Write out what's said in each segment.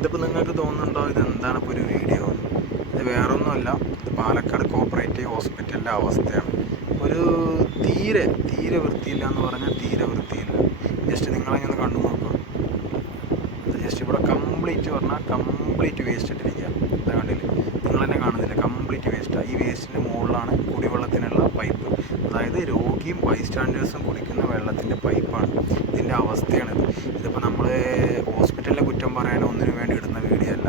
ഇതിപ്പോൾ നിങ്ങൾക്ക് തോന്നുന്നുണ്ടോ ഇതെന്താണ് ഇപ്പോൾ ഒരു വീഡിയോ? ഇത് വേറൊന്നുമല്ല, ഇത് പാലക്കാട് കോപ്പറേറ്റീവ് ഹോസ്പിറ്റലിൻ്റെ അവസ്ഥയാണ്. ഒരു തീരെ തീരെ വൃത്തിയില്ല എന്ന് പറഞ്ഞാൽ തീരെ വൃത്തിയില്ല. ജസ്റ്റ് നിങ്ങളങ്ങനെ കണ്ടു നോക്കുക. ജസ്റ്റ് ഇവിടെ കംപ്ലീറ്റ് പറഞ്ഞാൽ കംപ്ലീറ്റ് വേസ്റ്റ് ഇട്ടിരിക്കുക. ഇതാ കണ്ടില്ലേ, നിങ്ങൾ തന്നെ കാണുന്നില്ല, കംപ്ലീറ്റ് വേസ്റ്റാണ്. ഈ വേസ്റ്റിൻ്റെ മുകളിലാണ് കുടിവെള്ളത്തിനുള്ള പൈപ്പ്, അതായത് രോഗിയും ബൈസ്റ്റാൻഡേഴ്സും കുടിക്കുന്ന വെള്ളത്തിൻ്റെ പൈപ്പാണ്. ഇതിൻ്റെ അവസ്ഥയാണിത്. ഇതിപ്പോൾ നമ്മൾ ഹോസ്പിറ്റലിലെ കുറ്റം പറയാനോ ഒന്നിനു വേണ്ടി ഇടുന്ന വീഡിയോ അല്ല.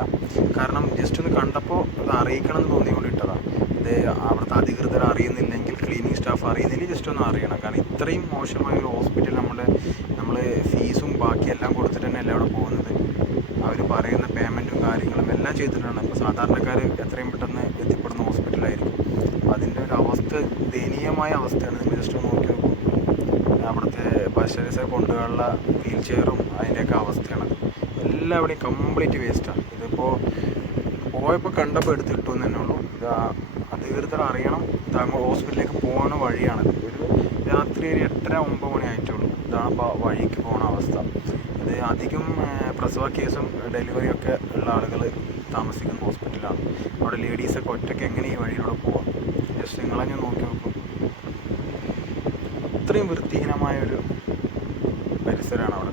കാരണം ജസ്റ്റ് ഒന്ന് കണ്ടപ്പോൾ അത് അറിയിക്കണം എന്ന് തോന്നിക്കൊണ്ടിട്ടതാണ്. ഇത് അവിടുത്തെ അധികൃതർ അറിയുന്നില്ലെങ്കിൽ, ക്ലീനിങ് സ്റ്റാഫ് അറിയുന്നില്ലെങ്കിൽ ജസ്റ്റ് ഒന്ന് അറിയണം. കാരണം ഇത്രയും മോശമായ ഒരു ഹോസ്പിറ്റൽ നമ്മൾ ഫീസും ബാക്കിയെല്ലാം കൊടുത്തിട്ട് തന്നെയല്ലേ അവിടെ പോകുന്നത്. അവർ പറയുന്ന പേയ്മെൻറ്റും കാര്യങ്ങളും എല്ലാം ചെയ്തിട്ടാണ്. ഇപ്പോൾ സാധാരണക്കാർ എത്രയും പെട്ടെന്ന് എത്തിപ്പെടുന്ന ഹോസ്പിറ്റലായിരിക്കും. അപ്പോൾ അതിൻ്റെ ഒരു അവസ്ഥ ദയനീയമായ അവസ്ഥയാണ്. നിങ്ങൾ ജസ്റ്റ് ഒന്ന് നോക്കി നോക്കൂ. അവിടുത്തെ ബസ്സിനെ കൊണ്ടുപോകാനുള്ള വീൽ ചെയറും അതിൻ്റെയൊക്കെ അവസ്ഥയാണത്. എല്ലാവിടെയും കംപ്ലീറ്റ് വേസ്റ്റാണ്. ഇതിപ്പോൾ പോയപ്പോൾ കണ്ടപ്പോൾ എടുത്തിട്ടു എന്ന് തന്നെ ഉള്ളൂ. ഇത് അധികൃതർ അറിയണം. ഇത് അങ്ങോട്ട് ഹോസ്പിറ്റലിലേക്ക് പോകുന്ന വഴിയാണത്. ഒരു രാത്രി ഒരു 8:30-9 മണി ആയിട്ടുള്ളൂ. ഇതാണ് ഇപ്പോൾ വഴിക്ക് പോകുന്ന അവസ്ഥ. ഇത് അധികം പ്രസവ കേസും ഡെലിവറിയൊക്കെ ഉള്ള ആളുകൾ താമസിക്കുന്ന ഹോസ്പിറ്റലാണ്. അവിടെ ലേഡീസൊക്കെ ഒറ്റയ്ക്ക് എങ്ങനെ ഈ വഴിയിലൂടെ പോവാം? ജസ്റ്റ് നിങ്ങളെ നോക്കി നോക്കും. അത്രയും വൃത്തിഹീനമായൊരു പരിസരമാണ് അവിടെ.